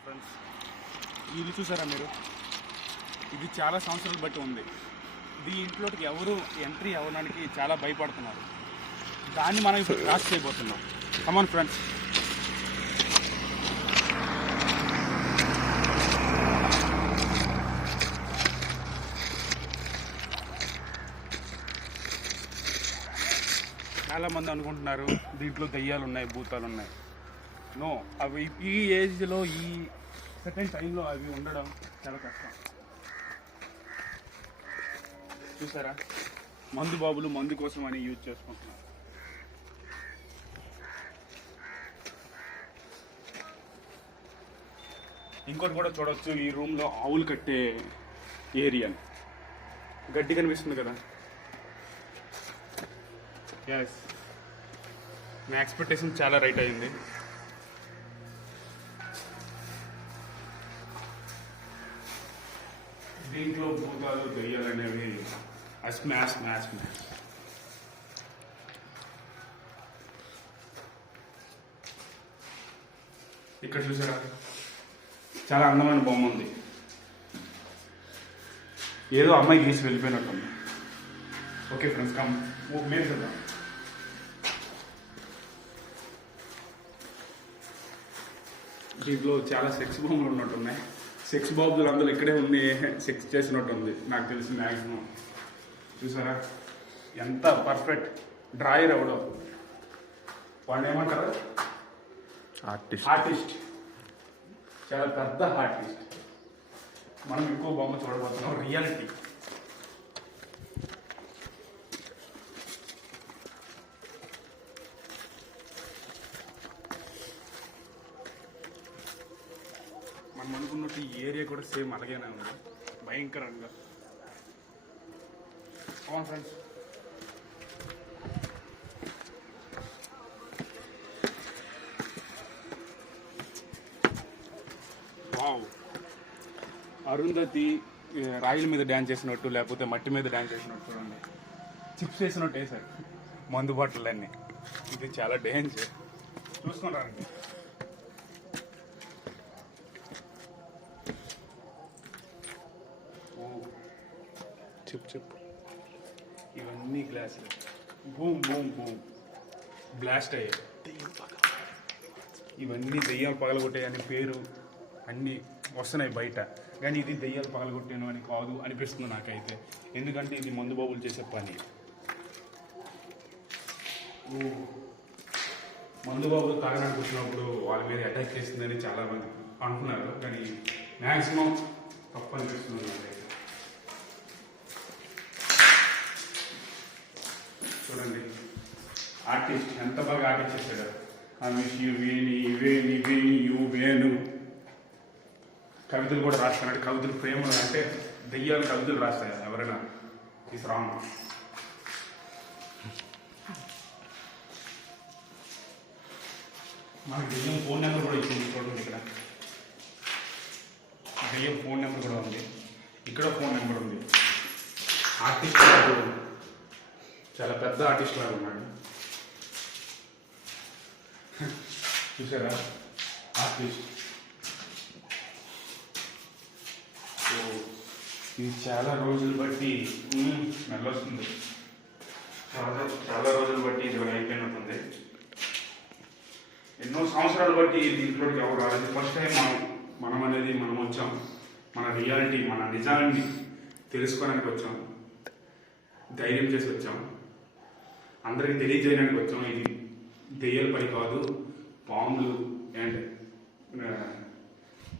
Hi friends, ఇది చూసారా మీరు? ఇది చాలా సంవత్సరాలు బట్టి ఉంది. ఇది ఇంట్లోకి ఎవరు ఎంట్రీ అవ్వడానికి చాలా భయపడుతున్నారు. దాన్ని మనం ఇప్పుడు క్రాస్ చేయబోతున్నాం. Come on friends. చాలామంది అనుకుంటున్నారు దీంట్లో దయ్యాలు ఉన్నాయి, భూతాలు ఉన్నాయి. నో, అవి ఈ ఏజ్లో ఈ సెకండ్ టైంలో అవి ఉండడం చాలా కష్టం. చూసారా, మందు బాబులు మందు కోసం అని యూజ్ చేసుకుంటున్నారు. ఇంకోటి కూడా చూడవచ్చు, ఈ రూమ్లో ఆవులు కట్టే ఏరియా. గడ్డి కనిపిస్తుంది కదా. ఎస్, నా ఎక్స్పెక్టేషన్ చాలా రైట్ అయింది. దీంట్లో భూతాలు దెయ్యాలు అనేవి స్మాష్. ఇక్కడ చూసారా, చాలా అందమైన బొమ్మ ఉంది. ఏదో అమ్మాయి గీసి వెళ్ళిపోయినట్టుంది. ఓకే ఫ్రెండ్స్, కమ్ మేము చూద్దాం. దీంట్లో చాలా సెక్స్ బొమ్మలు ఉన్నట్టున్నాయి. సెక్స్ బాబులు అందరూ ఇక్కడే ఉండి సెక్స్ చేసినట్టు ఉంది నాకు తెలిసి మ్యాక్సిమం. చూసారా ఎంత పర్ఫెక్ట్ డ్రాయర్ అవడం. వాళ్ళు ఏమంటారు? ఆర్టిస్ట్. చాలా పెద్ద ఆర్టిస్ట్. మనం ఎక్కువ బొమ్మ చూడబోతున్నాం. రియాలిటీ. మనం అనుకున్నట్టు ఈ ఏరియా కూడా సేమ్ అలాగేనే ఉంది, భయంకరంగా. అవును ఫ్రెండ్స్, వావ్. అరుంధతి రాయిల మీద డ్యాన్స్ చేసినట్టు, లేకపోతే మట్టి మీద డ్యాన్స్ చేసినట్టు చూడండి. చిప్స్ వేసినట్టు వేసారు మందు బాటిళ్ళన్నీ. ఇది చాలా డేంజర్. చూసుకుంటారండి. చెప్పు. ఇవన్నీ గ్లాసులు బూమ్ బ్లాస్ట్ అయ్యాయి. ఇవన్నీ దెయ్యాలు పగలగొట్టాయని పేరు అన్నీ వస్తున్నాయి బయట, కానీ ఇది దెయ్యాలు పగలగొట్టాను అని కాదు అనిపిస్తుంది నాకైతే. ఎందుకంటే ఇది మందు బాబులు చేసే పని. మందు బాబులు తాగడానికి వచ్చినప్పుడు వాళ్ళ మీద అటాక్ చేసిందని చాలామంది అంటున్నారు, కానీ మ్యాక్సిమం తప్పు అనిపిస్తుంది నాకైతే. చూడండి, ఆర్టిస్ట్ ఎంత బాగా ఆర్టిస్ట్ చేశాడు. వేణు కవితలు కూడా రాస్తాడు. కవితలు ప్రేమలు అంటే దెయ్యాలు కవితలు రాస్తాయి ఎవరైనా. ఈ రాంగ్. మనకి దెయ్యం ఫోన్ నెంబర్ కూడా ఇచ్చింది. చూడండి, ఇక్కడ దెయ్యం ఫోన్ నెంబర్ కూడా ఉంది. ఇక్కడ ఫోన్ నెంబర్ ఉంది. ఆర్టిస్ట్ చాలా పెద్ద ఆర్టిస్ట్ లాగా ఉన్నాడు. చూసారా, ఆర్టిస్ట్. ఇది చాలా రోజులు బట్టి స్మెల్ వస్తుంది. చాలా రోజులు బట్టి ఇది అయిపోయినట్టుంది. ఎన్నో సంవత్సరాలు బట్టి దీంట్లోకి ఎవరు రాలేదు. ఫస్ట్ టైం మనం అనేది మనం వచ్చాం. మన రియాలిటీ, మన నిజాన్ని తెలుసుకోవడానికి వచ్చాం. ధైర్యం చేసి వచ్చాం. అందరికి తెలియజేయడానికి వచ్చాం. ఇది దెయ్యాల పని కాదు, పాములు అండ్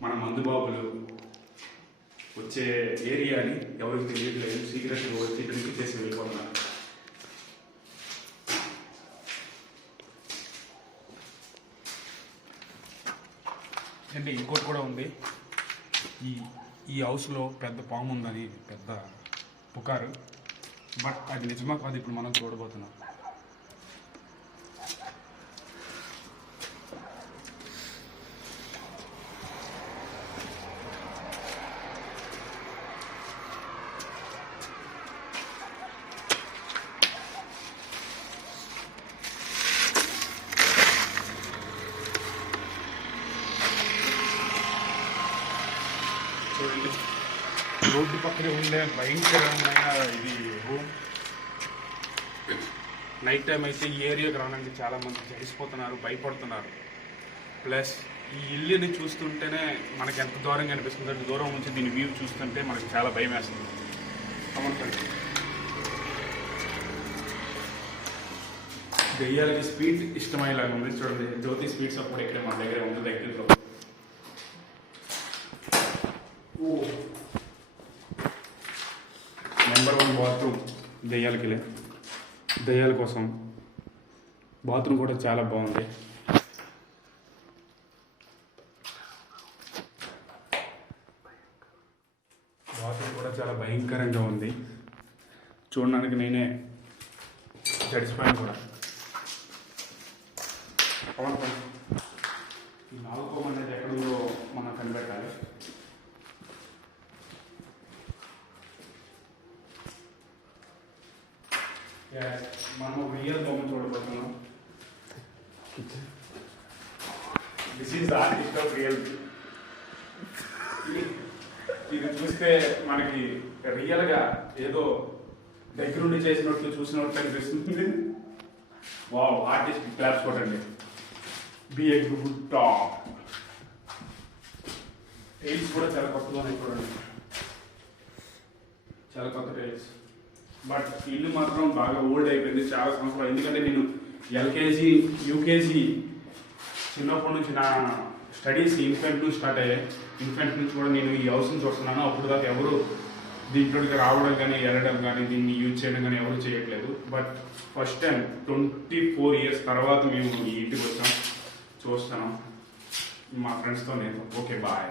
మన మందు బాబులు వచ్చే ఏరియా అని ఎవరికి తెలియట్లేదు. సీక్రెట్గా వచ్చి డ్రింక్ చేసి వెళ్ళిపోతున్నారు. అంటే ఇంకోటి కూడా ఉంది. ఈ హౌస్లో పెద్ద పాము ఉందని పెద్ద పుకారు. బట్ అది నిజమా కాదు ఇప్పుడు మనం చూడబోతున్నాం. చూడండి, రోడ్డు పక్కనే ఉండే భయంకరమైన ఇది రూమ్. నైట్ టైం అయితే ఈ ఏరియాకి రావడానికి చాలామంది జరిసిపోతున్నారు, భయపడుతున్నారు. ప్లస్ ఈ ఇల్లుని చూస్తుంటేనే మనకి ఎంత దూరంగా అనిపిస్తుంది అంటే దూరం నుంచి దీని వ్యూ చూస్తుంటే మనకి చాలా భయం వేస్తుంది. కమండి, దెయ్యాలకి స్పీడ్ ఇష్టమయ్యేలాగా ఉంది. చూడండి, జ్యోతి స్పీడ్ సపోర్ట్ ఇక్కడ మన దగ్గర ఉంది దగ్గరలో. నెంబర్ 1 బాత్రూమ్ దెయ్యాల కోసం. బాత్రూమ్ కూడా చాలా బాగుంది. బాత్రూమ్ కూడా చాలా భయంకరంగా ఉంది. చూడడానికి నేనే జడిసిపోయాను కూడా. ఈ 4 అనేది ఎక్కడో మనం కనిపెట్టాలి. మనం రియల్ బొమ్మ చూడబోతున్నాం. This is the artist of real. ఇది చూస్తే మనకి రియల్గా ఏదో దగ్గరుండి చేసినట్లు చూసినట్టు అనిపిస్తుంది. వావ్, ఆర్టిస్ట్ క్లాప్స్ కొట్టండి. Be a good top. Tiles కూడా చాలా కొత్తగా ఉన్నాయి చూడండి, చాలా కొత్త టైల్స్. బట్ ఇల్లు మాత్రం బాగా ఓల్డ్ అయిపోయింది, చాలా సంవత్సరాలు. ఎందుకంటే నేను ఎల్కేజీ యూకేజీ చిన్నప్పటి నుంచి నా స్టడీస్ ఇన్ఫెంట్ నుంచి స్టార్ట్ అయ్యాయి. ఇన్ఫెంట్ నుంచి కూడా నేను ఈ హౌస్ని చూస్తున్నాను. అప్పుడు దాకా ఎవరు దీంట్లోకి రావడం కానీ వెళ్ళడం కానీ దీన్ని యూజ్ చేయడం కానీ ఎవరు చేయట్లేదు. బట్ ఫస్ట్ టైం 24 years తర్వాత మేము ఈ ఇంటికి వచ్చాం, చూస్తాను మా ఫ్రెండ్స్తో నేను. Okay, bye.